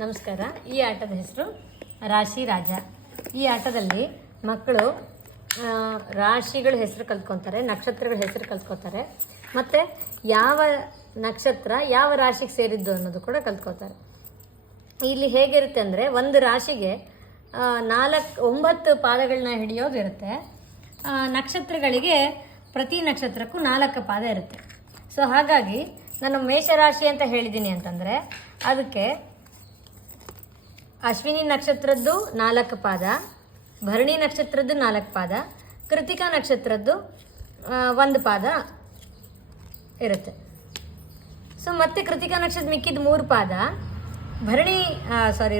ನಮಸ್ಕಾರ. ಈ ಆಟದ ಹೆಸರು ರಾಶಿ ರಾಜ. ಈ ಆಟದಲ್ಲಿ ಮಕ್ಕಳು ರಾಶಿಗಳ ಹೆಸರು ಕಲ್ತ್ಕೊತಾರೆ, ನಕ್ಷತ್ರಗಳ ಹೆಸರು ಕಲ್ತ್ಕೊತಾರೆ, ಮತ್ತು ಯಾವ ನಕ್ಷತ್ರ ಯಾವ ರಾಶಿಗೆ ಸೇರಿದ್ದು ಅನ್ನೋದು ಕೂಡ ಕಲ್ತ್ಕೊತಾರೆ. ಇಲ್ಲಿ ಹೇಗಿರುತ್ತೆ ಅಂದರೆ, ಒಂದು ರಾಶಿಗೆ 9 ಪಾದಗಳನ್ನ ಹಿಡಿಯೋದು ಇರುತ್ತೆ. ನಕ್ಷತ್ರಗಳಿಗೆ ಪ್ರತಿ ನಕ್ಷತ್ರಕ್ಕೂ 4 ಪಾದ ಇರುತ್ತೆ. ಸೊ ಹಾಗಾಗಿ ನಾನು ಮೇಷರಾಶಿ ಅಂತ ಹೇಳಿದ್ದೀನಿ ಅಂತಂದರೆ ಅದಕ್ಕೆ ಅಶ್ವಿನಿ ನಕ್ಷತ್ರದ್ದು 4 ಪಾದ, ಭರಣಿ ನಕ್ಷತ್ರದ್ದು 4 ಪಾದ, ಕೃತಿಕಾ ನಕ್ಷತ್ರದ್ದು 1 ಪಾದ ಇರುತ್ತೆ. ಸೊ ಮತ್ತೆ ಕೃತಿಕಾ ನಕ್ಷತ್ರ ಮಿಕ್ಕಿದ 3 ಪಾದ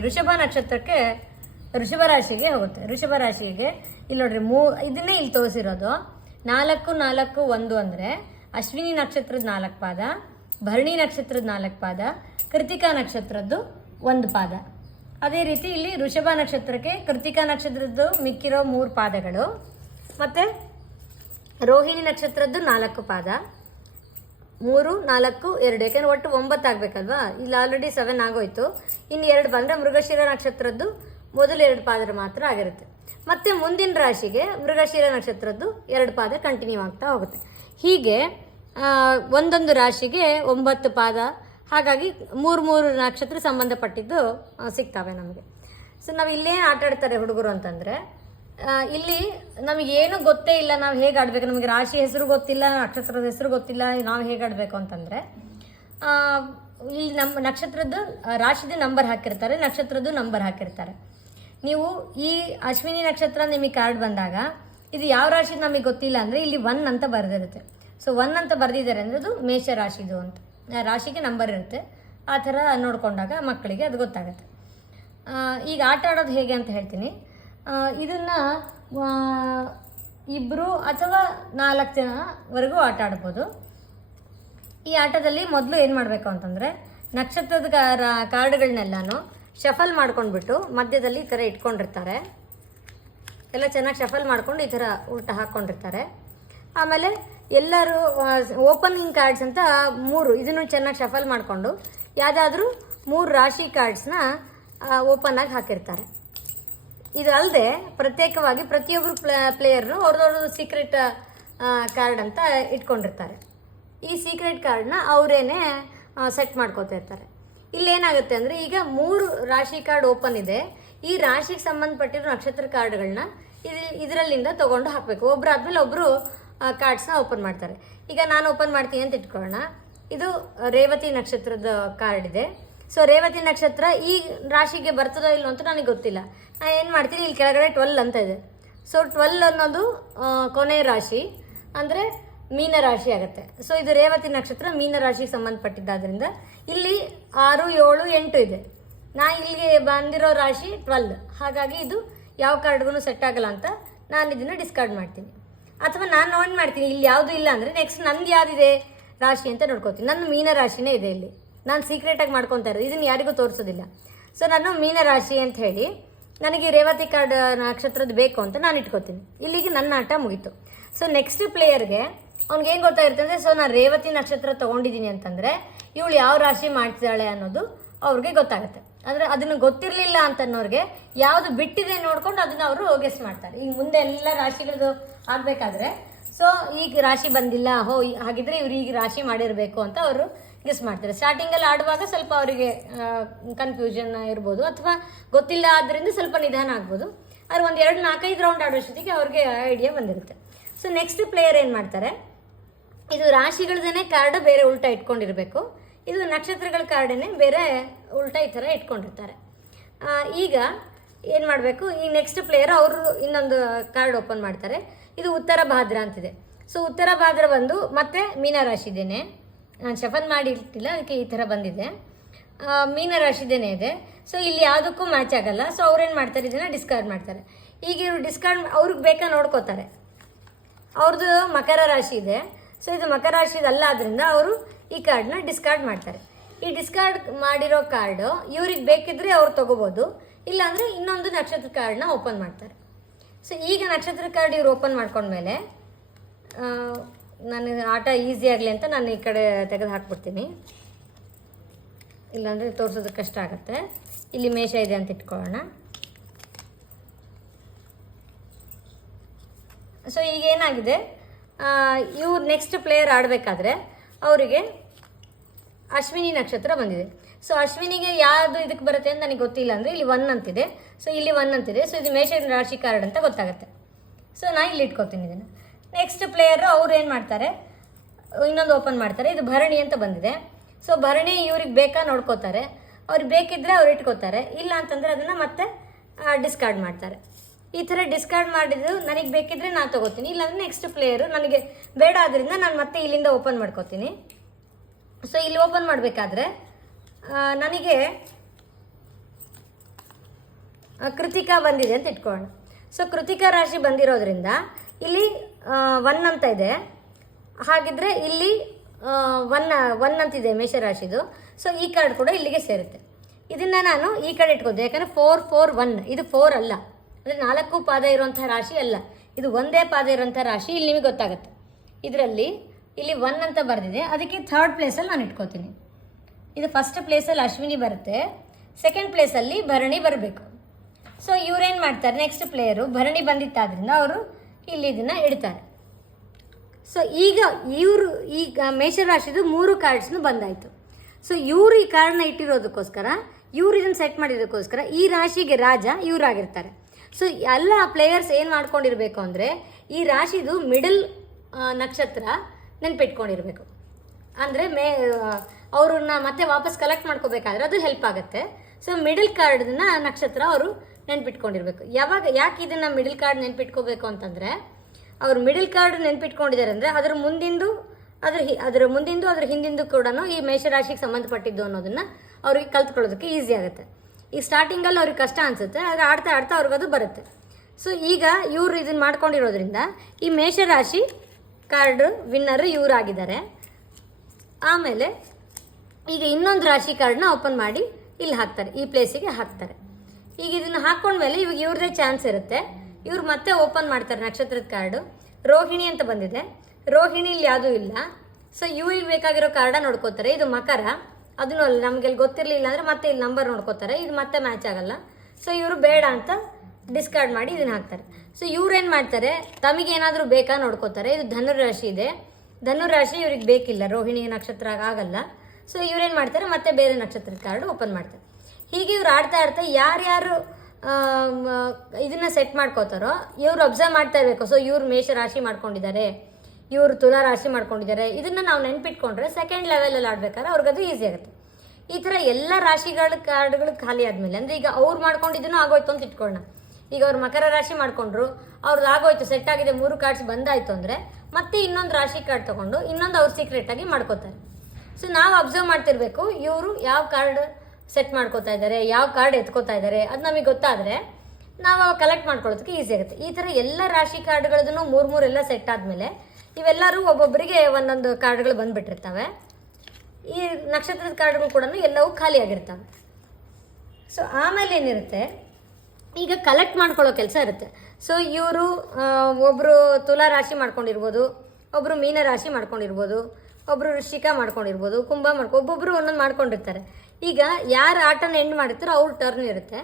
ಋಷಭ ನಕ್ಷತ್ರಕ್ಕೆ, ಋಷಭ ರಾಶಿಗೆ ಹೋಗುತ್ತೆ. ಋಷಭ ರಾಶಿಗೆ ಇಲ್ಲಿ ನೋಡ್ರಿ, ಇದನ್ನೇ ಇಲ್ಲಿ ತೋರಿಸಿರೋದು 4, 4, 1 ಅಂದರೆ ಅಶ್ವಿನಿ ನಕ್ಷತ್ರದ 4 ಪಾದ, ಭರಣಿ ನಕ್ಷತ್ರದ 4 ಪಾದ, ಕೃತಿಕಾ ನಕ್ಷತ್ರದ್ದು 1 ಪಾದ. ಅದೇ ರೀತಿ ಇಲ್ಲಿ ಋಷಭ ನಕ್ಷತ್ರಕ್ಕೆ ಕೃತಿಕಾ ನಕ್ಷತ್ರದ್ದು ಮಿಕ್ಕಿರೋ 3 ಪಾದಗಳು, ಮತ್ತು ರೋಹಿಣಿ ನಕ್ಷತ್ರದ್ದು 4 ಪಾದ, 3, 4, 2, ಯಾಕೆಂದ್ರೆ ಒಟ್ಟು 9 ಆಗಬೇಕಲ್ವಾ. ಇಲ್ಲಿ ಆಲ್ರೆಡಿ 7 ಆಗೋಯ್ತು. ಇನ್ನು 2 ಪಾದ ಅಂದರೆ ಮೃಗಶಿರ ನಕ್ಷತ್ರದ್ದು ಮೊದಲು 2 ಪಾದ ಮಾತ್ರ ಆಗಿರುತ್ತೆ. ಮತ್ತು ಮುಂದಿನ ರಾಶಿಗೆ ಮೃಗಶಿರ ನಕ್ಷತ್ರದ್ದು 2 ಪಾದ ಕಂಟಿನ್ಯೂ ಆಗ್ತಾ ಹೋಗುತ್ತೆ. ಹೀಗೆ ಒಂದೊಂದು ರಾಶಿಗೆ 9 ಪಾದ, ಹಾಗಾಗಿ 3 ನಕ್ಷತ್ರ ಸಂಬಂಧಪಟ್ಟಿದ್ದು ಸಿಗ್ತವೆ ನಮಗೆ. ಸೊ ನಾವು ಇಲ್ಲೇ ಆಟ ಆಡ್ತಾರೆ ಹುಡುಗರು ಅಂತಂದರೆ, ಇಲ್ಲಿ ನಮಗೇನು ಗೊತ್ತೇ ಇಲ್ಲ, ನಾವು ಹೇಗೆ ಆಡಬೇಕು, ನಮಗೆ ರಾಶಿ ಹೆಸರು ಗೊತ್ತಿಲ್ಲ, ನಕ್ಷತ್ರದ ಹೆಸರು ಗೊತ್ತಿಲ್ಲ, ನಾವು ಹೇಗೆ ಆಡಬೇಕು ಅಂತಂದರೆ, ಇಲ್ಲಿ ನಮ್ಮ ನಕ್ಷತ್ರದ್ದು ರಾಶಿದು ನಂಬರ್ ಹಾಕಿರ್ತಾರೆ, ನಕ್ಷತ್ರದ್ದು ನಂಬರ್ ಹಾಕಿರ್ತಾರೆ. ನೀವು ಈ ಅಶ್ವಿನಿ ನಕ್ಷತ್ರ ನಿಮಗೆ ಕಾರ್ಡ್ ಬಂದಾಗ ಇದು ಯಾವ ರಾಶಿ ನಮಗೆ ಗೊತ್ತಿಲ್ಲ ಅಂದರೆ ಇಲ್ಲಿ 1 ಅಂತ ಬರೆದಿರುತ್ತೆ. ಸೊ 1 ಅಂತ ಬರೆದಿದ್ದಾರೆ ಅಂದರೆ ಅದು ಮೇಷ ರಾಶಿದು ಅಂತ, ರಾಶಿಗೆ ನಂಬರ್ ಇರುತ್ತೆ. ಆ ಥರ ನೋಡಿಕೊಂಡಾಗ ಮಕ್ಕಳಿಗೆ ಅದು ಗೊತ್ತಾಗುತ್ತೆ. ಈಗ ಆಟ ಆಡೋದು ಹೇಗೆ ಅಂತ ಹೇಳ್ತೀನಿ. ಇದನ್ನು 2 ಅಥವಾ 4 ಜನವರೆಗೂ ಆಟ ಆಡ್ಬೋದು. ಈ ಆಟದಲ್ಲಿ ಮೊದಲು ಏನು ಮಾಡಬೇಕು ಅಂತಂದರೆ, ನಕ್ಷತ್ರದ ಕಾರ್ಡ್ಗಳನ್ನೆಲ್ಲನೂ ಶಫಲ್ ಮಾಡ್ಕೊಂಡ್ಬಿಟ್ಟು ಮಧ್ಯದಲ್ಲಿ ಈ ಥರ ಇಟ್ಕೊಂಡಿರ್ತಾರೆ. ಎಲ್ಲ ಚೆನ್ನಾಗಿ ಶಫಲ್ ಮಾಡ್ಕೊಂಡು ಈ ಥರ ಉಲ್ಟ ಹಾಕ್ಕೊಂಡಿರ್ತಾರೆ. ಆಮೇಲೆ ಎಲ್ಲರೂ ಓಪನಿಂಗ್ ಕಾರ್ಡ್ಸ್ ಅಂತ 3 ಇದನ್ನು ಚೆನ್ನಾಗಿ ಶಫಲ್ ಮಾಡಿಕೊಂಡು ಯಾವುದಾದ್ರೂ 3 ರಾಶಿ ಕಾರ್ಡ್ಸ್ನ ಓಪನ್ ಆಗಿ ಹಾಕಿರ್ತಾರೆ. ಇದು ಅಲ್ಲದೆ ಪ್ರತ್ಯೇಕವಾಗಿ ಪ್ರತಿಯೊಬ್ಬರು ಪ್ಲೇಯರ್ನು ಅವ್ರದ್ದು ಸೀಕ್ರೆಟ್ ಕಾರ್ಡ್ ಅಂತ ಇಟ್ಕೊಂಡಿರ್ತಾರೆ. ಈ ಸೀಕ್ರೆಟ್ ಕಾರ್ಡ್ನ ಅವರೇನೆ ಸೆಟ್ ಮಾಡ್ಕೋತಾ ಇರ್ತಾರೆ. ಇಲ್ಲೇನಾಗುತ್ತೆ ಅಂದರೆ, ಈಗ 3 ರಾಶಿ ಕಾರ್ಡ್ ಓಪನ್ ಇದೆ. ಈ ರಾಶಿಗೆ ಸಂಬಂಧಪಟ್ಟಿರೋ ನಕ್ಷತ್ರ ಕಾರ್ಡ್ಗಳನ್ನ ಇದರಲ್ಲಿಂದ ತೊಗೊಂಡು ಹಾಕಬೇಕು. ಒಬ್ರು ಆದಮೇಲೆ ಒಬ್ಬರು ಕಾರ್ಡ್ಸ್ನ ಓಪನ್ ಮಾಡ್ತಾರೆ. ಈಗ ನಾನು ಓಪನ್ ಮಾಡ್ತೀನಿ ಅಂತ ಇಟ್ಕೊಳ್ಳೋಣ. ಇದು ರೇವತಿ ನಕ್ಷತ್ರದ ಕಾರ್ಡ್ ಇದೆ. ಸೊ ರೇವತಿ ನಕ್ಷತ್ರ ಈ ರಾಶಿಗೆ ಬರ್ತದೋ ಇಲ್ಲೋ ಅಂತ ನನಗೆ ಗೊತ್ತಿಲ್ಲ. ನಾನು ಏನು ಮಾಡ್ತೀನಿ, ಇಲ್ಲಿ ಕೆಳಗಡೆ 12 ಅಂತ ಇದೆ. ಸೊ 12 ಅನ್ನೋದು ಕೊನೆಯ ರಾಶಿ ಅಂದರೆ ಮೀನ ರಾಶಿ ಆಗುತ್ತೆ. ಸೊ ಇದು ರೇವತಿ ನಕ್ಷತ್ರ ಮೀನ ರಾಶಿಗೆ ಸಂಬಂಧಪಟ್ಟಿದ್ದಾದ್ರಿಂದ ಇಲ್ಲಿ 6, 7, 8 ಇದೆ. ನಾ ಇಲ್ಲಿಗೆ ಬಂದಿರೋ ರಾಶಿ 12, ಹಾಗಾಗಿ ಇದು ಯಾವ ಕಾರ್ಡ್ಗೂ ಸೆಟ್ ಆಗಲ್ಲ ಅಂತ ನಾನು ಇದನ್ನು ಡಿಸ್ಕಾರ್ಡ್ ಮಾಡ್ತೀನಿ. ಅಥವಾ ನಾನು ಆನ್ ಮಾಡ್ತೀನಿ, ಇಲ್ಲಿ ಯಾವುದು ಇಲ್ಲ ಅಂದರೆ ನೆಕ್ಸ್ಟ್ ನಂದು ಯಾವುದಿದೆ ರಾಶಿ ಅಂತ ನೋಡ್ಕೋತೀನಿ. ನನ್ನ ಮೀನ ರಾಶಿನೇ ಇದೆ ಇಲ್ಲಿ, ನಾನು ಸೀಕ್ರೆಟಾಗಿ ಮಾಡ್ಕೊತಾ ಇರೋದು, ಇದನ್ನು ಯಾರಿಗೂ ತೋರಿಸೋದಿಲ್ಲ. ಸೊ ನಾನು ಮೀನ ರಾಶಿ ಅಂತ ಹೇಳಿ ನನಗೆ ರೇವತಿ ಕಾರ್ಡ್ ನಕ್ಷತ್ರದ್ದು ಬೇಕು ಅಂತ ನಾನು ಇಟ್ಕೋತೀನಿ. ಇಲ್ಲಿಗೆ ನನ್ನ ಆಟ ಮುಗೀತು. ಸೊ ನೆಕ್ಸ್ಟ್ ಪ್ಲೇಯರ್ಗೆ ಅವ್ನಿಗೆ ಏನು ಗೊತ್ತಾಗಿರುತ್ತೆ ಅಂದರೆ, ಸೊ ನಾನು ರೇವತಿ ನಕ್ಷತ್ರ ತೊಗೊಂಡಿದ್ದೀನಿ ಅಂತಂದರೆ ಇವಳು ಯಾವ ರಾಶಿ ಮಾಡ್ತಿದ್ದಾಳೆ ಅನ್ನೋದು ಅವ್ರಿಗೆ ಗೊತ್ತಾಗುತ್ತೆ. ಅಂದರೆ ಅದನ್ನು ಗೊತ್ತಿರಲಿಲ್ಲ ಅಂತನ್ನೋರಿಗೆ ಯಾವುದು ಬಿಟ್ಟಿದೆ ನೋಡ್ಕೊಂಡು ಅದನ್ನು ಅವರು ಗೆಸ್ ಮಾಡ್ತಾರೆ. ಈಗ ಮುಂದೆ ಎಲ್ಲ ರಾಶಿಗಳದ್ದು ಆಗಬೇಕಾದ್ರೆ, ಸೊ ಈಗ ರಾಶಿ ಬಂದಿಲ್ಲ, ಹಾಗಿದ್ರೆ ಇವ್ರು ಈಗ ರಾಶಿ ಮಾಡಿರಬೇಕು ಅಂತ ಅವರು ಗೆಸ್ ಮಾಡ್ತಾರೆ. ಸ್ಟಾರ್ಟಿಂಗಲ್ಲಿ ಆಡುವಾಗ ಸ್ವಲ್ಪ ಅವರಿಗೆ ಕನ್ಫ್ಯೂಷನ್ ಇರ್ಬೋದು, ಅಥವಾ ಗೊತ್ತಿಲ್ಲ ಆದ್ದರಿಂದ ಸ್ವಲ್ಪ ನಿಧಾನ ಆಗ್ಬೋದು. ಆದ್ರೆ 1, 2, 4, 5 ರೌಂಡ್ ಆಡೋಷ್ಟೊತ್ತಿಗೆ ಅವ್ರಿಗೆ ಐಡಿಯಾ ಬಂದಿರುತ್ತೆ. ಸೊ ನೆಕ್ಸ್ಟ್ ಪ್ಲೇಯರ್ ಏನು ಮಾಡ್ತಾರೆ, ಇದು ರಾಶಿಗಳದೇ ಕಾರ್ಡ್ ಬೇರೆ ಉಲ್ಟಾ ಇಟ್ಕೊಂಡಿರಬೇಕು, ಇದು ನಕ್ಷತ್ರಗಳ ಕಾರ್ಡನ್ನೇ ಬೇರೆ ಉಲ್ಟಾ ಈ ಥರ ಇಟ್ಕೊಂಡಿರ್ತಾರೆ. ಈಗ ಏನು ಮಾಡಬೇಕು, ಈ ನೆಕ್ಸ್ಟ್ ಪ್ಲೇಯರ್ ಅವರು ಇನ್ನೊಂದು ಕಾರ್ಡ್ ಓಪನ್ ಮಾಡ್ತಾರೆ. ಇದು ಉತ್ತರ ಭಾದ್ರ ಅಂತಿದೆ. ಸೊ ಉತ್ತರ ಭಾದ್ರ ಬಂದು ಮತ್ತೆ ಮೀನ ರಾಶಿದೇನೆ, ನಾನು ಶಫಲ್ ಮಾಡಿ ಇಟ್ಟಿಲ್ಲ, ಅದಕ್ಕೆ ಈ ಥರ ಬಂದಿದೆ. ಮೀನ ರಾಶಿದೇನೆ ಇದೆ. ಸೊ ಇಲ್ಲಿ ಯಾವುದಕ್ಕೂ ಮ್ಯಾಚ್ ಆಗಲ್ಲ. ಸೊ ಅವ್ರೇನು ಮಾಡ್ತಾರೆ, ಇದನ್ನು ಡಿಸ್ಕಾರ್ಡ್ ಮಾಡ್ತಾರೆ. ಈಗ ಇವರು ಡಿಸ್ಕಾರ್ಡ್ ಅವ್ರಿಗೆ ಬೇಕಾ ನೋಡ್ಕೋತಾರೆ. ಅವ್ರದ್ದು ಮಕರ ರಾಶಿ ಇದೆ. ಸೊ ಇದು ಮಕರ ರಾಶಿದಲ್ಲ, ಆದ್ದರಿಂದ ಅವರು ಈ ಕಾರ್ಡ್ನ ಡಿಸ್ಕಾರ್ಡ್ ಮಾಡ್ತಾರೆ. ಈ ಡಿಸ್ಕಾರ್ಡ್ ಮಾಡಿರೋ ಕಾರ್ಡು ಇವ್ರಿಗೆ ಬೇಕಿದ್ರೆ ಅವ್ರು ತೊಗೋಬೋದು, ಇಲ್ಲಾಂದರೆ ಇನ್ನೊಂದು ನಕ್ಷತ್ರ ಕಾರ್ಡ್ನ ಓಪನ್ ಮಾಡ್ತಾರೆ. ಸೊ ಈಗ ನಕ್ಷತ್ರ ಕಾರ್ಡ್ ಇವ್ರು ಓಪನ್ ಮಾಡ್ಕೊಂಡ್ಮೇಲೆ, ನನಗೆ ಆಟ ಈಸಿ ಆಗಲಿ ಅಂತ ನಾನು ಈ ಕಡೆ ತೆಗೆದು ಹಾಕ್ಬಿಡ್ತೀನಿ. ಇಲ್ಲಾಂದರೆ ತೋರಿಸೋದಕ್ಕೆ ಕಷ್ಟ ಆಗುತ್ತೆ. ಇಲ್ಲಿ ಮೇಷ ಇದೆ ಅಂತ ಇಟ್ಕೊಳ್ಳೋಣ. ಸೊ ಈಗ ಏನಾಗಿದೆ, ಇವ್ರು ನೆಕ್ಸ್ಟ್ ಪ್ಲೇಯರ್ ಆಡಬೇಕಾದ್ರೆ ಅವರಿಗೆ ಅಶ್ವಿನಿ ನಕ್ಷತ್ರ ಬಂದಿದೆ. ಸೊ ಅಶ್ವಿನಿಗೆ ಯಾವುದು ಇದಕ್ಕೆ ಬರುತ್ತೆ ಅಂತ ನನಗೆ ಗೊತ್ತಿಲ್ಲ, ಅಂದರೆ ಇಲ್ಲಿ 1 ಅಂತಿದೆ. ಸೊ ಇಲ್ಲಿ 1 ಅಂತಿದೆ. ಸೊ ಇದು ಮೇಷ ರಾಶಿ ಕಾರ್ಡ್ ಅಂತ ಗೊತ್ತಾಗುತ್ತೆ. ಸೊ ನಾನು ಇಲ್ಲಿ ಇಟ್ಕೋತೀನಿ ಇದನ್ನು. ನೆಕ್ಸ್ಟ್ ಪ್ಲೇಯರು ಅವ್ರು ಏನು ಮಾಡ್ತಾರೆ, ಇನ್ನೊಂದು ಓಪನ್ ಮಾಡ್ತಾರೆ. ಇದು ಭರಣಿ ಅಂತ ಬಂದಿದೆ. ಸೊ ಭರಣಿ ಇವ್ರಿಗೆ ಬೇಕಾ ನೋಡ್ಕೋತಾರೆ. ಅವ್ರಿಗೆ ಬೇಕಿದ್ದರೆ ಅವ್ರು ಇಟ್ಕೋತಾರೆ, ಇಲ್ಲ ಅಂತಂದರೆ ಅದನ್ನು ಮತ್ತೆ ಡಿಸ್ಕಾರ್ಡ್ ಮಾಡ್ತಾರೆ. ಈ ಥರ ಡಿಸ್ಕಾರ್ಡ್ ಮಾಡಿದ್ದು ನನಗೆ ಬೇಕಿದ್ದರೆ ನಾನು ತೊಗೋತೀನಿ, ಇಲ್ಲಾಂದರೆ ನೆಕ್ಸ್ಟ್ ಪ್ಲೇಯರು ನನಗೆ ಬೇಡ ಆದ್ದರಿಂದ ನಾನು ಮತ್ತೆ ಇಲ್ಲಿಂದ ಓಪನ್ ಮಾಡ್ಕೋತೀನಿ. ಸೊ ಇಲ್ಲಿ ಓಪನ್ ಮಾಡಬೇಕಾದ್ರೆ ನನಗೆ ಕೃತಿಕಾ ಬಂದಿದೆ ಅಂತ ಇಟ್ಕೊಳ್ಳೋಣ. ಸೊ ಕೃತಿಕಾ ರಾಶಿ ಬಂದಿರೋದ್ರಿಂದ ಇಲ್ಲಿ 1 ಅಂತ ಇದೆ. ಹಾಗಿದ್ರೆ ಇಲ್ಲಿ 1 ಅಂತಿದೆ ಮೇಷರಾಶಿದು. ಸೊ ಈ ಕಾರ್ಡ್ ಕೂಡ ಇಲ್ಲಿಗೆ ಸೇರುತ್ತೆ. ಇದನ್ನು ನಾನು ಈ ಕಡೆ ಇಟ್ಕೋದೆ, ಯಾಕಂದರೆ 4 4 1 ಇದು 4 ಅಲ್ಲ, ಅಂದರೆ 4 ಪಾದ ಇರುವಂಥ ರಾಶಿ ಅಲ್ಲ, ಇದು ಒಂದೇ ಪಾದ ಇರುವಂಥ ರಾಶಿ. ಇಲ್ಲಿ ನಿಮಗೆ ಗೊತ್ತಾಗುತ್ತೆ. ಇದರಲ್ಲಿ ಇಲ್ಲಿ 1 ಅಂತ ಬರೆದಿದೆ, ಅದಕ್ಕೆ 3rd ಪ್ಲೇಸಲ್ಲಿ ನಾನು ಇಟ್ಕೋತೀನಿ. ಇದು ಫಸ್ಟ್ ಪ್ಲೇಸಲ್ಲಿ ಅಶ್ವಿನಿ ಬರುತ್ತೆ, ಸೆಕೆಂಡ್ ಪ್ಲೇಸಲ್ಲಿ ಭರಣಿ ಬರಬೇಕು. ಸೊ ಇವ್ರೇನು ಮಾಡ್ತಾರೆ, ನೆಕ್ಸ್ಟ್ ಪ್ಲೇಯರು ಭರಣಿ ಬಂದಿತ್ತಾದ್ರಿಂದ ಅವರು ಇಲ್ಲಿ ಇದನ್ನು ಇಡ್ತಾರೆ. ಸೊ ಈಗ ಮೇಷರಾಶಿದು 3 ಕಾರ್ಡ್ಸ್ನು ಬಂದಾಯಿತು. ಸೊ ಇವರು ಈ ಕಾರ್ಡ್ನ ಇಟ್ಟಿರೋದಕ್ಕೋಸ್ಕರ, ಇವ್ರು ಇದನ್ನು ಸೆಟ್ ಮಾಡಿರೋದಕ್ಕೋಸ್ಕರ ಈ ರಾಶಿಗೆ ರಾಜ ಇವರಾಗಿರ್ತಾರೆ. ಸೊ ಎಲ್ಲ ಪ್ಲೇಯರ್ಸ್ ಏನು ಮಾಡ್ಕೊಂಡಿರಬೇಕು ಅಂದರೆ ಈ ರಾಶಿದು ಮಿಡಲ್ ನಕ್ಷತ್ರ ನೆನ್ಪಿಟ್ಕೊಂಡಿರಬೇಕು. ಅಂದರೆ ಅವ್ರನ್ನ ಮತ್ತೆ ವಾಪಸ್ ಕಲೆಕ್ಟ್ ಮಾಡ್ಕೋಬೇಕಾದ್ರೆ ಅದು ಹೆಲ್ಪ್ ಆಗುತ್ತೆ. ಸೊ ಮಿಡಲ್ ಕಾರ್ಡ್ನ ನಕ್ಷತ್ರ ಅವರು ನೆನ್ಪಿಟ್ಕೊಂಡಿರ್ಬೇಕು. ಯಾಕೆ ಇದನ್ನು ಮಿಡಲ್ ಕಾರ್ಡ್ ನೆನ್ಪಿಟ್ಕೋಬೇಕು ಅಂತಂದರೆ, ಅವರು ಮಿಡಲ್ ಕಾರ್ಡ್ ನೆನ್ಪಿಟ್ಕೊಂಡಿದ್ದಾರೆ ಅಂದರೆ ಅದ್ರ ಮುಂದಿಂದು ಅದ್ರ ಹಿಂದಿಂದು ಕೂಡ ಈ ಮೇಷರಾಶಿಗೆ ಸಂಬಂಧಪಟ್ಟಿದ್ದು ಅನ್ನೋದನ್ನು ಅವ್ರಿಗೆ ಕಲ್ತ್ಕೊಳ್ಳೋದಕ್ಕೆ ಈಸಿ ಆಗುತ್ತೆ. ಈ ಸ್ಟಾರ್ಟಿಂಗಲ್ಲಿ ಅವ್ರಿಗೆ ಕಷ್ಟ ಅನಿಸುತ್ತೆ, ಆದರೆ ಆಡ್ತಾ ಆಡ್ತಾ ಅವ್ರಿಗದು ಬರುತ್ತೆ. ಸೊ ಈಗ ಇವರು ಇದನ್ನು ಮಾಡ್ಕೊಂಡಿರೋದ್ರಿಂದ ಈ ಮೇಷರಾಶಿ ಕಾರ್ಡ್ ವಿನ್ನರು ಇವರಾಗಿದ್ದಾರೆ. ಆಮೇಲೆ ಈಗ ಇನ್ನೊಂದು ರಾಶಿ ಕಾರ್ಡ್ನ ಓಪನ್ ಮಾಡಿ ಇಲ್ಲಿ ಹಾಕ್ತಾರೆ, ಈ ಪ್ಲೇಸಿಗೆ ಹಾಕ್ತಾರೆ. ಈಗ ಇದನ್ನು ಹಾಕ್ಕೊಂಡ್ಮೇಲೆ ಇವಾಗ ಇವ್ರದ್ದೇ ಚಾನ್ಸ್ ಇರುತ್ತೆ. ಇವ್ರು ಮತ್ತೆ ಓಪನ್ ಮಾಡ್ತಾರೆ ನಕ್ಷತ್ರದ ಕಾರ್ಡು. ರೋಹಿಣಿ ಅಂತ ಬಂದಿದೆ, ರೋಹಿಣಿಲಿ ಯಾವುದೂ ಇಲ್ಲ. ಸೊ ಇವ್ರಿಗೆ ಬೇಕಾಗಿರೋ ಕಾರ್ಡ ನೋಡ್ಕೋತಾರೆ. ಇದು ಮಕರ, ಅದನ್ನು ಅಲ್ಲ, ನಮಗೆ ಇಲ್ಲಿ ಗೊತ್ತಿರಲಿಲ್ಲ ಅಂದರೆ ಮತ್ತೆ ಇಲ್ಲಿ ನಂಬರ್ ನೋಡ್ಕೋತಾರೆ, ಇದು ಮತ್ತೆ ಮ್ಯಾಚ್ ಆಗಲ್ಲ. ಸೊ ಇವರು ಬೇಡ ಅಂತ ಡಿಸ್ಕಾರ್ಡ್ ಮಾಡಿ ಇದನ್ನು ಹಾಕ್ತಾರೆ. ಸೊ ಇವ್ರೇನು ಮಾಡ್ತಾರೆ, ತಮಗೇನಾದರೂ ಬೇಕಾ ನೋಡ್ಕೋತಾರೆ. ಇದು ಧನುರಾಶಿ ಇದೆ, ಧನುರಾಶಿ ಇವ್ರಿಗೆ ಬೇಕಿಲ್ಲ, ರೋಹಿಣಿ ನಕ್ಷತ್ರ ಆಗಲ್ಲ. ಸೊ ಇವ್ರೇನು ಮಾಡ್ತಾರೆ, ಮತ್ತೆ ಬೇರೆ ನಕ್ಷತ್ರದ ಕಾರ್ಡು ಓಪನ್ ಮಾಡ್ತಾರೆ. ಹೀಗೆ ಇವ್ರು ಆಡ್ತಾ ಆಡ್ತಾ ಯಾರ್ಯಾರು ಇದನ್ನು ಸೆಟ್ ಮಾಡ್ಕೋತಾರೋ ಇವ್ರು ಅಬ್ಸರ್ವ್ ಮಾಡ್ತಾ ಇರಬೇಕು. ಸೊ ಇವ್ರು ಮೇಷ ರಾಶಿ ಮಾಡ್ಕೊಂಡಿದ್ದಾರೆ, ಇವರು ತುಲಾ ರಾಶಿ ಮಾಡ್ಕೊಂಡಿದ್ದಾರೆ. ಇದನ್ನು ನಾವು ನೆನ್ಪಿಟ್ಕೊಂಡ್ರೆ ಸೆಕೆಂಡ್ ಲೆವೆಲಲ್ಲಿ ಆಡ್ಬೇಕಾದ್ರೆ ಅವ್ರಿಗದು ಈಸಿ ಆಗುತ್ತೆ. ಈ ಥರ ಎಲ್ಲ ರಾಶಿಗಳ ಕಾರ್ಡ್ಗಳು ಖಾಲಿ ಆದಮೇಲೆ, ಅಂದರೆ ಈಗ ಅವ್ರು ಮಾಡ್ಕೊಂಡಿದ್ದೂ ಆಗೋಯ್ತು ಅಂತ ಇಟ್ಕೊಳ್ಳೋಣ. ಈಗ ಅವ್ರು ಮಕರ ರಾಶಿ ಮಾಡ್ಕೊಂಡ್ರು, ಅವ್ರದ್ದು ಆಗೋಯ್ತು, ಸೆಟ್ ಆಗಿದೆ, 3 ಕಾರ್ಡ್ಸ್ ಬಂದಾಯಿತು ಅಂದರೆ ಮತ್ತೆ ಇನ್ನೊಂದು ರಾಶಿ ಕಾರ್ಡ್ ತೊಗೊಂಡು ಇನ್ನೊಂದು ಅವ್ರು ಸೀಕ್ರೆಟಾಗಿ ಮಾಡ್ಕೋತಾರೆ. ಸೊ ನಾವು ಅಬ್ಸರ್ವ್ ಮಾಡ್ತಿರ್ಬೇಕು, ಇವರು ಯಾವ ಕಾರ್ಡ್ ಸೆಟ್ ಮಾಡ್ಕೋತಾ ಇದ್ದಾರೆ, ಯಾವ ಕಾರ್ಡ್ ಎತ್ಕೋತಾ ಇದ್ದಾರೆ, ಅದು ನಮಗೆ ಗೊತ್ತಾದರೆ ನಾವು ಕಲೆಕ್ಟ್ ಮಾಡ್ಕೊಳ್ಳೋದಕ್ಕೆ ಈಸಿ ಆಗುತ್ತೆ. ಈ ಥರ ಎಲ್ಲ ರಾಶಿ ಕಾರ್ಡ್ಗಳದನ್ನು 3 ಎಲ್ಲ ಸೆಟ್ ಆದಮೇಲೆ ಇವೆಲ್ಲರೂ ಒಬ್ಬೊಬ್ಬರಿಗೆ ಒಂದೊಂದು ಕಾರ್ಡ್ಗಳು ಬಂದುಬಿಟ್ಟಿರ್ತವೆ. ಈ ನಕ್ಷತ್ರದ ಕಾರ್ಡ್ಗಳು ಕೂಡ ಎಲ್ಲವೂ ಖಾಲಿಯಾಗಿರ್ತವೆ. ಸೊ ಆಮೇಲೆ ಏನಿರುತ್ತೆ, ಈಗ ಕಲೆಕ್ಟ್ ಮಾಡ್ಕೊಳ್ಳೋ ಕೆಲಸ ಇರುತ್ತೆ. ಸೊ ಇವರು ಒಬ್ಬರು ತುಲಾ ರಾಶಿ ಮಾಡ್ಕೊಂಡಿರ್ಬೋದು, ಒಬ್ಬರು ಮೀನ ರಾಶಿ ಮಾಡ್ಕೊಂಡಿರ್ಬೋದು, ಒಬ್ಬರು ವೃಶ್ಚಿಕ ಮಾಡ್ಕೊಂಡಿರ್ಬೋದು, ಕುಂಭ ಒಬ್ಬೊಬ್ಬರು ಒಂದೊಂದು ಮಾಡ್ಕೊಂಡಿರ್ತಾರೆ. ಈಗ ಯಾರು ಆಟನ ಎಂಡ್ ಮಾಡಿರ್ತಾರೋ ಅವ್ರ ಟರ್ನ್ ಇರುತ್ತೆ.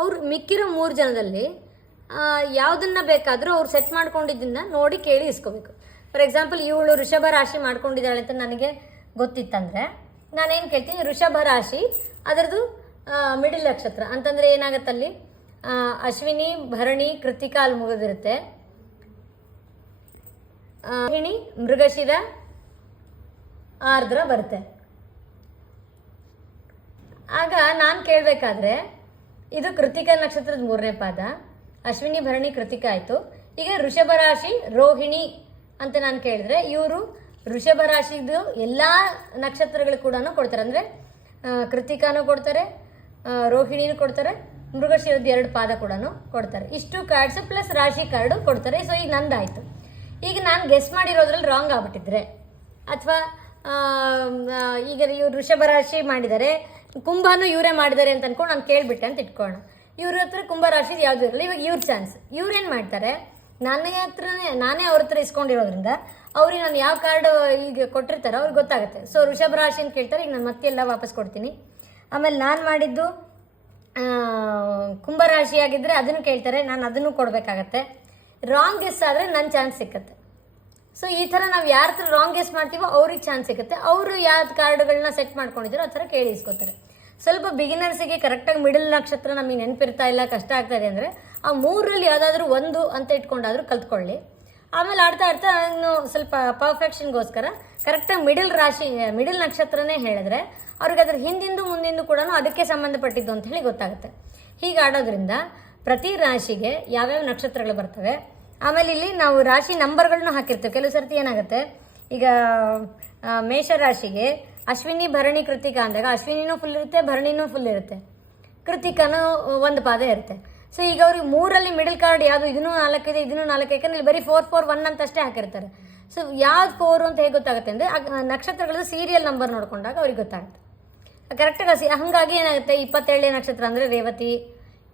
ಅವ್ರು ಮಿಕ್ಕಿರೋ 3 ಜನದಲ್ಲಿ ಯಾವುದನ್ನು ಬೇಕಾದರೂ ಅವ್ರು ಸೆಟ್ ಮಾಡ್ಕೊಂಡಿದ್ದನ್ನು ನೋಡಿ ಕೇಳಿ ಇಸ್ಕೋಬೇಕು. ಫಾರ್ ಎಕ್ಸಾಂಪಲ್, ಇವಳು ವೃಷಭ ರಾಶಿ ಮಾಡ್ಕೊಂಡಿದ್ದಾಳೆ ಅಂತ ನನಗೆ ಗೊತ್ತಿತ್ತಂದರೆ ನಾನೇನು ಕೇಳ್ತೀನಿ, ವೃಷಭ ರಾಶಿ ಅದರದ್ದು ಮಿಡಿಲ್ ನಕ್ಷತ್ರ ಅಂತಂದರೆ ಏನಾಗುತ್ತಲ್ಲಿ ಅಶ್ವಿನಿ, ಭರಣಿ, ಕೃತಿಕಾ ಅಲ್ಲಿ ಮುಗಿದಿರುತ್ತೆ. ರೋಹಿಣಿ, ಮೃಗಶಿರ, ಆರ್ದ್ರ ಬರುತ್ತೆ. ಆಗ ನಾನು ಕೇಳಬೇಕಾದ್ರೆ ಇದು ಕೃತಿಕಾ ನಕ್ಷತ್ರದ 3ನೇ ಪಾದ, ಅಶ್ವಿನಿ, ಭರಣಿ, ಕೃತಿಕಾ ಆಯಿತು. ಈಗ ವೃಷಭ ರಾಶಿ ರೋಹಿಣಿ ಅಂತ ನಾನು ಕೇಳಿದ್ರೆ ಇವರು ವೃಷಭ ರಾಶಿದು ಎಲ್ಲ ನಕ್ಷತ್ರಗಳು ಕೂಡ ಕೊಡ್ತಾರೆ. ಅಂದರೆ ಕೃತಿಕಾನೂ ಕೊಡ್ತಾರೆ, ರೋಹಿಣಿನೂ ಕೊಡ್ತಾರೆ, ಮೃಗಶಿರದ 2 ಪಾದ ಕೂಡ ಕೊಡ್ತಾರೆ. ಇಷ್ಟು ಕಾರ್ಡ್ಸ್ ಪ್ಲಸ್ ರಾಶಿ ಕಾರ್ಡು ಕೊಡ್ತಾರೆ. ಸೊ ಈಗ ನಂದಾಯಿತು. ಈಗ ನಾನು ಗೆಸ್ ಮಾಡಿರೋದ್ರಲ್ಲಿ ರಾಂಗ್ ಆಗ್ಬಿಟ್ಟಿದ್ರೆ, ಅಥವಾ ಈಗ ಇವ್ರು ವೃಷಭ ರಾಶಿ ಮಾಡಿದ್ದಾರೆ, ಕುಂಭನೂ ಇವರೇ ಮಾಡಿದ್ದಾರೆ ಅಂತ ಅಂದ್ಕೊಂಡು ನಾನು ಕೇಳಿಬಿಟ್ಟೆ ಅಂತ ಇಟ್ಕೊಳ್ಳೋಣ. ಇವ್ರ ಹತ್ರ ಕುಂಭ ರಾಶಿದು ಯಾವುದೂ ಇರಲ್ಲ. ಇವಾಗ ಇವ್ರ ಚಾನ್ಸ್. ಇವ್ರೇನು ಮಾಡ್ತಾರೆ, ನಾನೇ ಅವ್ರ ಹತ್ರ ಇಸ್ಕೊಂಡಿರೋದ್ರಿಂದ ಅವ್ರಿಗೆ ನಾನು ಯಾವ ಕಾರ್ಡು ಈಗ ಕೊಟ್ಟಿರ್ತಾರೋ ಅವ್ರಿಗೆ ಗೊತ್ತಾಗುತ್ತೆ. ಸೊ ವೃಷಭ ರಾಶಿ ಅಂತ ಕೇಳ್ತಾರೆ. ಈಗ ನಾನು ಮತ್ತೆ ಎಲ್ಲ ವಾಪಸ್ ಕೊಡ್ತೀನಿ. ಆಮೇಲೆ ನಾನು ಮಾಡಿದ್ದು ಕುಂಭರಾಶಿಯಾಗಿದ್ದರೆ ಅದನ್ನು ಕೇಳ್ತಾರೆ, ನಾನು ಅದನ್ನು ಕೊಡಬೇಕಾಗತ್ತೆ. ರಾಂಗ್ ಗೆಸ್ ಆದರೆ ನನ್ನ ಚಾನ್ಸ್ ಸಿಕ್ಕತ್ತೆ. ಸೊ ಈ ಥರ ನಾವು ಯಾರ ಹತ್ರ ರಾಂಗ್ ಗೆಸ್ ಮಾಡ್ತೀವೋ ಅವ್ರಿಗೆ ಚಾನ್ಸ್ ಸಿಗುತ್ತೆ. ಅವರು ಯಾವ್ದು ಕಾರ್ಡ್ಗಳನ್ನ ಸೆಟ್ ಮಾಡ್ಕೊಂಡಿದ್ದಾರೋ ಆ ಥರ ಕೇಳಿ ಇಸ್ಕೋತಾರೆ. ಸ್ವಲ್ಪ ಬಿಗಿನರ್ಸಿಗೆ ಕರೆಕ್ಟಾಗಿ ಮಿಡಲ್ ನಕ್ಷತ್ರ ನಮಗೆ ನೆನಪಿರ್ತಾ ಇಲ್ಲ, ಕಷ್ಟ ಆಗ್ತಾ ಇದೆ ಅಂದರೆ ಆ 3ರಲ್ಲಿ ಯಾವುದಾದ್ರೂ ಒಂದು ಅಂತ ಇಟ್ಕೊಂಡಾದರೂ ಕಲ್ತ್ಕೊಳ್ಳಿ. ಆಮೇಲೆ ಆಡ್ತಾ ಇನ್ನು ಸ್ವಲ್ಪ ಪರ್ಫೆಕ್ಷನ್ಗೋಸ್ಕರ ಕರೆಕ್ಟಾಗಿ ಮಿಡಲ್ ನಕ್ಷತ್ರನೇ ಹೇಳಿದ್ರೆ ಅವ್ರಿಗೆ ಅದ್ರ ಹಿಂದಿಂದು ಮುಂದಿಂದು ಕೂಡ ಅದಕ್ಕೆ ಸಂಬಂಧಪಟ್ಟಿದ್ದು ಅಂತ ಹೇಳಿ ಗೊತ್ತಾಗುತ್ತೆ. ಹೀಗೆ ಆಡೋದ್ರಿಂದ ಪ್ರತಿ ರಾಶಿಗೆ ಯಾವ್ಯಾವ ನಕ್ಷತ್ರಗಳು ಬರ್ತವೆ. ಆಮೇಲೆ ಇಲ್ಲಿ ನಾವು ರಾಶಿ ನಂಬರ್ಗಳನ್ನ ಹಾಕಿರ್ತೇವೆ. ಕೆಲವು ಸರ್ತಿ ಏನಾಗುತ್ತೆ, ಈಗ ಮೇಷರಾಶಿಗೆ ಅಶ್ವಿನಿ ಭರಣಿ ಕೃತಿಕಾ ಅಂದಾಗ ಅಶ್ವಿನಿನೂ ಫುಲ್ ಇರುತ್ತೆ, ಭರಣಿನೂ ಫುಲ್ ಇರುತ್ತೆ, ಕೃತಿಕನೂ ಒಂದು ಪಾದ ಇರುತ್ತೆ. ಸೊ ಈಗ ಅವ್ರಿಗೆ 3ರಲ್ಲಿ ಮಿಡಲ್ ಕಾರ್ಡ್ ಯಾವುದು, ಇದನ್ನೂ 4 ಇದೆ, ಇದನ್ನೂ 4, ಯಾಕಂದ್ರೆ ಇಲ್ಲಿ ಬರೀ 4, 4, 1 ಅಂತ ಅಷ್ಟೇ ಹಾಕಿರ್ತಾರೆ. ಸೊ ಯಾವ್ದು 4 ಅಂತ ಹೇಗೆ ಗೊತ್ತಾಗುತ್ತೆ ಅಂದರೆ ನಕ್ಷತ್ರಗಳದ್ದು ಸೀರಿಯಲ್ ನಂಬರ್ ನೋಡ್ಕೊಂಡಾಗ ಅವ್ರಿಗೆ ಗೊತ್ತಾಗುತ್ತೆ ಕರೆಕ್ಟಾಗಿ. ಹಾಗಾಗಿ ಏನಾಗುತ್ತೆ, 27ನೇ ನಕ್ಷತ್ರ ಅಂದರೆ ರೇವತಿ,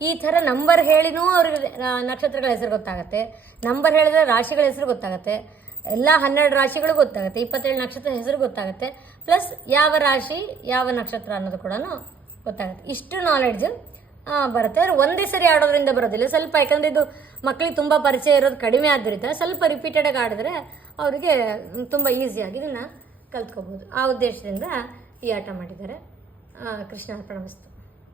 ಈ ಥರ ನಂಬರ್ ಹೇಳಿನೂ ಅವ್ರಿಗೆ ನಕ್ಷತ್ರಗಳ ಹೆಸರು ಗೊತ್ತಾಗುತ್ತೆ. ನಂಬರ್ ಹೇಳಿದ್ರೆ ರಾಶಿಗಳ ಹೆಸರು ಗೊತ್ತಾಗುತ್ತೆ, ಎಲ್ಲ 12 ರಾಶಿಗಳು ಗೊತ್ತಾಗುತ್ತೆ, 27 ನಕ್ಷತ್ರ ಹೆಸರು ಗೊತ್ತಾಗುತ್ತೆ, ಪ್ಲಸ್ ಯಾವ ರಾಶಿ ಯಾವ ನಕ್ಷತ್ರ ಅನ್ನೋದು ಕೂಡ ಗೊತ್ತಾಗುತ್ತೆ. ಇಷ್ಟು ನಾಲೆಡ್ಜು ಬರುತ್ತೆ. ಆದರೆ ಒಂದೇ ಸರಿ ಆಡೋದ್ರಿಂದ ಬರೋದಿಲ್ಲ, ಸ್ವಲ್ಪ. ಯಾಕಂದರೆ ಇದು ಮಕ್ಕಳಿಗೆ ತುಂಬ ಪರಿಚಯ ಇರೋದು ಕಡಿಮೆ ಆದ್ದರಿಂದ ಸ್ವಲ್ಪ ರಿಪೀಟೆಡಾಗಿ ಆಡಿದ್ರೆ ಅವರಿಗೆ ತುಂಬ ಈಸಿಯಾಗಿ ಇದನ್ನು ಕಲ್ತ್ಕೋಬೋದು. ಆ ಉದ್ದೇಶದಿಂದ ಈ ಆಟ ಮಾಡಿದ್ದಾರೆ. ಕೃಷ್ಣ ಅರ್ಪಣ ವಸ್ತು.